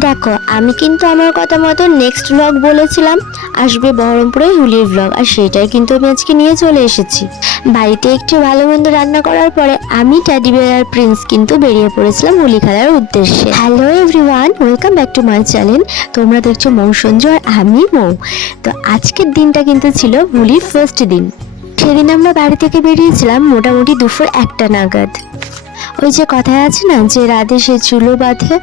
দেখো আমি কিন্তু আমার কথা মতো নেক্সট ব্লগ বলেছিলাম আসবে বহরমপুরে হোলির ব্লগ, আর সেটাই কিন্তু আমি আজকে নিয়ে চলে এসেছি। বাড়িতে একটু ভালো মন্দ রান্না করার পরে আমি টেডি বিয়ার আর প্রিন্স কিন্তু বেরিয়ে পড়েছিলাম হোলি খেলার উদ্দেশ্যে। Hello everyone, welcome back to my channel. তোমরা দেখছো মৌ সঞ্জু আর আমি মৌ। তো আজকের দিনটা কিন্তু ছিল হোলির ফার্স্ট দিন। সেদিন আমরা বাড়ি থেকে বেরিয়েছিলাম মোটামুটি দুপুর 1টা নাগাদ। ওই যে কথায় আছে না যে রাধে সে চুলো বাঁধে,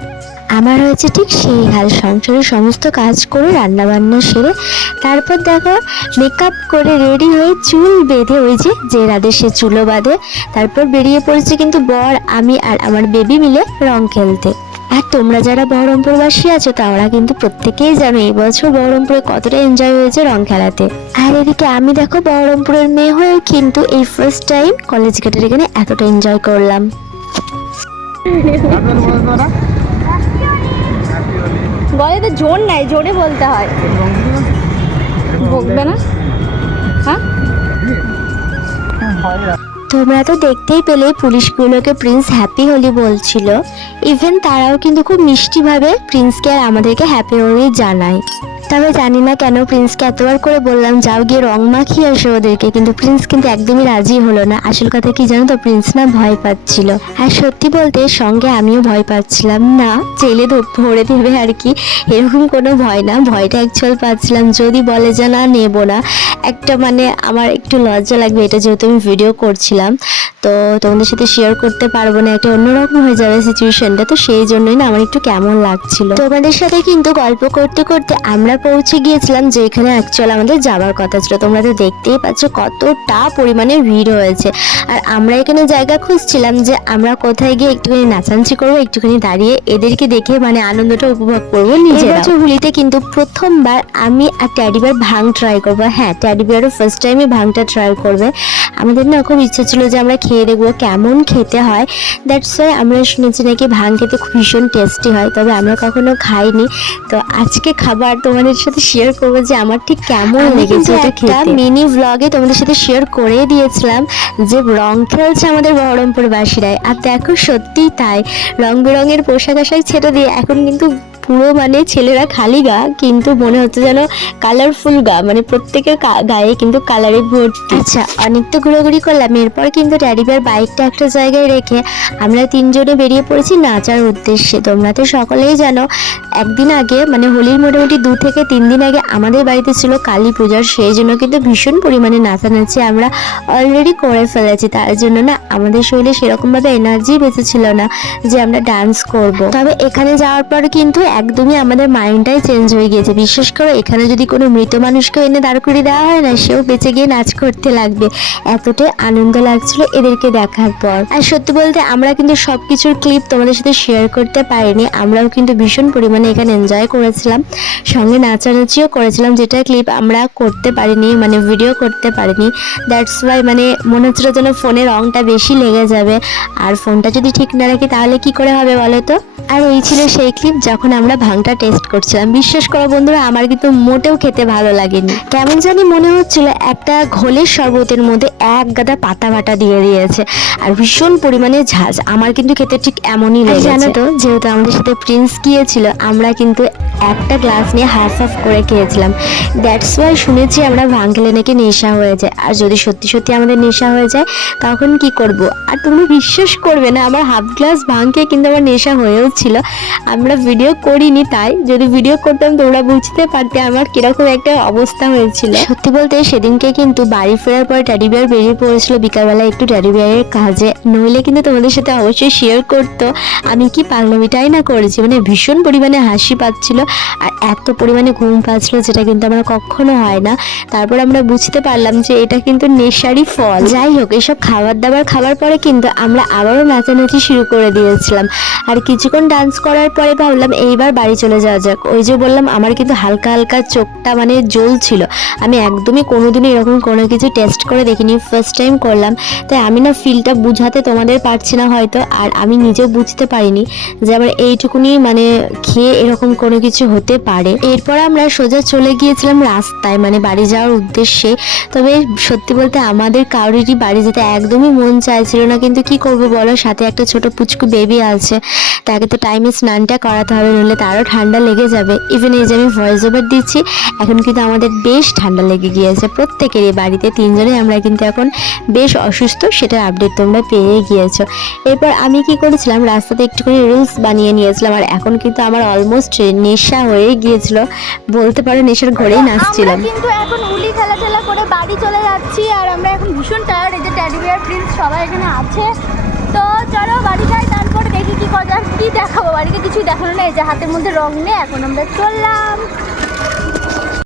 আমার হয়েছে ঠিক সেই হাল। সংসারের সমস্ত কাজ করে রান্না বান্না সেরে তারপর দেখো মেকআপ করে রেডি হয়ে চুল বেঁধে ওই যে রাধে সে চুলো বাঁধে তারপর বেরিয়ে পড়েছে কিন্তু বর, আমি আর আমার বেবি মিলে রং খেলতে। আর তোমরা যারা বহরমপুরবাসী আছো তারা কিন্তু প্রত্যেকেই জানো এই বছর বহরমপুরে কতটা এনজয় হয়েছে রং খেলাতে। আর এদিকে আমি দেখো বহরমপুরের মেয়ে হয়েও কিন্তু এই ফার্স্ট টাইম কলেজ গেটের এখানে এতটা এনজয় করলাম। বলে তো জোর নাই, জোরে বলতে হয়, বকবে না। হ্যাঁ তোমরা তো দেখতেই পেলে পুলিশগুলোকে প্রিন্স হ্যাপি হোলি বলছিল। ইভেন তারাও কিন্তু খুব মিষ্টিভাবে প্রিন্সকে আর আমাদেরকে হ্যাপি হোলি জানায়। তবে জানি না কেন প্রিন্সকে এতবার করে বললাম যাও গিয়ে রং মাখিয়ে আসো ওদেরকে, কিন্তু প্রিন্স কিন্তু একদমই রাজি হলো না। আসল কথা কি জানো তো, প্রিন্স না ভয় পাচ্ছিল। আর সত্যি বলতে সঙ্গে আমিও ভয় পাচ্ছিলাম না, জেলে ভরে দেবে আর কি, এরকম কোনো ভয় না। ভয়টা অ্যাকচুয়াল পাচ্ছিলাম যদি বলে যে না নেব না, একটা মানে আমার একটু লজ্জা লাগবে, এটা যেহেতু আমি ভিডিও করছিলাম তো তোমাদের সাথে শেয়ার করতে পারবো না, একটা অন্যরকম হয়ে যাবে সিচুয়েশনটা, তো সেই জন্যই না আমার একটু কেমন লাগছিল। তোমাদের সাথে কিন্তু গল্প করতে করতে আমরা পৌঁছে গিয়েছিলাম যেখানে অ্যাকচুয়াল আমাদের যাওয়ার কথা ছিল। তোমরা তো দেখতেই পাচ্ছ কতটা পরিমাণে ভিড় হয়েছে। আর আমরা এখানে জায়গা খুঁজছিলাম যে আমরা কোথায় গিয়ে একটুখানি নাচানাচি করবো, একটুখানি দাঁড়িয়ে এদেরকে দেখে মানে আনন্দটা উপভোগ করবো নিজেরা। হোলিতে কিন্তু প্রথমবার আমি আর টেডি বিয়ার ভাং ট্রাই করবো। হ্যাঁ, টেডি বিয়ারও ফার্স্ট টাইমে ভাংটা ট্রাই করবে। আমাদের না খুব ইচ্ছা ছিল যে আমরা খেয়ে দেখবো কেমন খেতে হয়। দ্যাটস ওয়াই আমরা শুনেছি নাকি ভাং খেতে খুব ভীষণ টেস্টি হয়, তবে আমরা কখনো খাইনি। তো আজকে খাবার তোমাদের সাথে শেয়ার করবো যে আমার ঠিক কেমন লেগেছে এটা খেতে। মিনি ব্লগে তোমাদের সাথে শেয়ার করে দিয়েছিলাম যে রং খেলছে আমাদের বহরমপুরবাসীরাই, আর দেখো সত্যিই তাই। রং বেরঙের পোশাক আশাক ছেড়ে দিয়ে এখন কিন্তু পুরো মানে ছেলেরা খালি গা, কিন্তু মনে হচ্ছে যেন কালারফুল গা, মানে প্রত্যেকের গায়ে কিন্তু কালারে ভর্তি। আচ্ছা, অনেক তো ঘোরাঘুরি করলাম। এরপর কিন্তু টেডি বিয়ার বাইকটা একটা জায়গায় রেখে আমরা তিনজনে বেরিয়ে পড়েছি নাচার উদ্দেশ্যে। তোমরা তো সকলেই জানো একদিন আগে মানে হোলির মোটামুটি 2 থেকে 3 দিন আগে আমাদের বাড়িতে ছিল কালী পূজার, সেই জন্য কিন্তু ভীষণ পরিমাণে নাচানাচি আমরা অলরেডি করে ফেলেছি। তার জন্য না আমাদের শরীরে সেরকমভাবে এনার্জি বেঁচে ছিল না যে আমরা ডান্স করব। তবে এখানে যাওয়ার পর কিন্তু একদমই আমাদের মাইন্ডটাই চেঞ্জ হয়ে গিয়েছে। বিশ্বাস করো এখানে যদি কোনো মৃত মানুষকে এনে দাঁড় করিয়ে দেওয়া হয় না, সেও বেঁচে গিয়ে নাচ করতে লাগবে, এতটাই আনন্দ লাগছিল এদেরকে দেখার পর। আর সত্যি বলতে আমরা কিন্তু সবকিছুর ক্লিপ তোমাদের সাথে শেয়ার করতে পারিনি। আমরাও কিন্তু ভীষণ পরিমাণে এখানে এনজয় করেছিলাম, সঙ্গে নাচানাচিও করেছিলাম, যেটা ক্লিপ আমরা করতে পারিনি, মানে ভিডিও করতে পারিনি। দ্যাটস ওয়াই মানে মনে হচ্ছিল যেন ফোনে রংটা বেশি লেগে যাবে, আর ফোনটা যদি ঠিক না রাখি তাহলে কি করে হবে বলো তো। আর এই ছিল সেই ক্লিপ যখন আমরা ভাংটা টেস্ট করছিলাম। বিশ্বাস করো বন্ধুরা আমার কিন্তু মোটেও খেতে ভালো লাগেনি, কেমন জানি মনে হচ্ছিল একটা ঘোলের শরবতের মধ্যে এক গাদা পাতা বাটা দিয়ে দিয়েছে, আর ভীষণ পরিমাণে ঝাঁজ। আমার কিন্তু খেতে ঠিক এমনই লেগেছে। জানো তো যেহেতু আমাদের সাথে প্রিন্স গিয়েছিল, আমরা কিন্তু একটা গ্লাস নিয়ে হাফ হাফ করে খেয়েছিলাম। দ্যাটস ওয়াই শুনেছি আমরা ভাং খেলে নাকি নেশা হয়ে যায়, আর যদি সত্যি সত্যি আমাদের নেশা হয়ে যায় তখন কি করব। আর তুমি বিশ্বাস করবে না আমার হাফ গ্লাস ভাং খেয়ে কিন্তু আমার নেশা হয়েও ছিল। আমরা ভিডিও করিনি, তাই যদি ভিডিও করতাম তোমরা বুঝতে পারতে আমার কিরকম একটা অবস্থা হয়েছিল। সত্যি বলতে সেদিনকে কিন্তু বাড়ি ফেরার পর টেডি বিয়ার বেরিয়ে পড়েছিল বিকালবেলা একটু টেডি বিয়ারের কাজে, নইলে কিন্তু তোমাদের সাথে অবশ্যই শেয়ার করতো আমি কি পাগলামিটাই না করেছি। মানে ভীষণ পরিমাণে হাসি পাচ্ছিল আর এত পরিমাণে ঘুম পাচ্ছিল, যেটা কিন্তু আমার কখনো হয় না। তারপর আমরা বুঝতে পারলাম যে এটা কিন্তু নেশারই ফল। যাই হোক, এসব খাবার দাবার খাবার পরে কিন্তু আমরা আবারও নাচানাচি শুরু করে দিয়েছিলাম। আর কিছুক্ষণ ডান্স করার পরে ভাবলাম এইবার বাড়ি চলে যাওয়া যাক। ওই যে বললাম আমার কিন্তু হালকা হালকা চোখটা মানে জ্বলছিল, আমি একদমই কোনোদিনই এরকম কোনো কিছু টেস্ট করে দেখিনি, ফার্স্ট টাইম করলাম। তাই আমি না ফিলটা বুঝাতে তোমাদের পারছি না হয়তো, আর আমি নিজেও বুঝতে পারিনি যে আমার এইটুকুনি মানে খেয়ে এরকম কোনো কিছু কিছু হতে পারে। এরপর আমরা সোজা চলে গিয়েছিলাম রাস্তায়, মানে বাড়ি যাওয়ার উদ্দেশ্যে। তবে সত্যি বলতে আমাদের কারোরই বাড়ি যেতে একদমই মন চাইছিল না, কিন্তু কি করব বলো, সাথে একটা ছোট পুচকু বেবি আছে, তাকে তো টাইমে স্নানটা করাতে হবে, নইলে তারও ঠান্ডা লেগে যাবে। ইভেন এই যে আমি ভয়েস ওভার দিচ্ছি, এখন কিন্তু আমাদের বেশ ঠান্ডা লেগে গিয়েছে প্রত্যেকেরই বাড়িতে, তিনজনে আমরা কিন্তু এখন বেশ অসুস্থ, সেটার আপডেট তোমরা পেয়ে গিয়েছো। এরপর আমি কি করেছিলাম, রাস্তাতে একটুখানি রিলস বানিয়ে নিয়েছিলাম, আর এখন কিন্তু আমার অলমোস্ট নেশা হয়ে গিয়েছিল, বলতে পারো নেশার ঘরেই নাচছিলাম। আমরা কিন্তু এখন উলি খেলা টেলা করে বাড়ি চলে যাচ্ছি, আর আমরা এখন ভীষণ টায়ার্ড। এই যে টেডি বিয়ার প্রিন্স সবাই এখানে আছে, তো চলো বাড়ি যাই, তারপরে দেখি কি করা, কি দেখাবো। বাড়িতে কিছুই দেখানো নেই, যে হাতের মধ্যে রং নেই। এখন আমরা চললাম।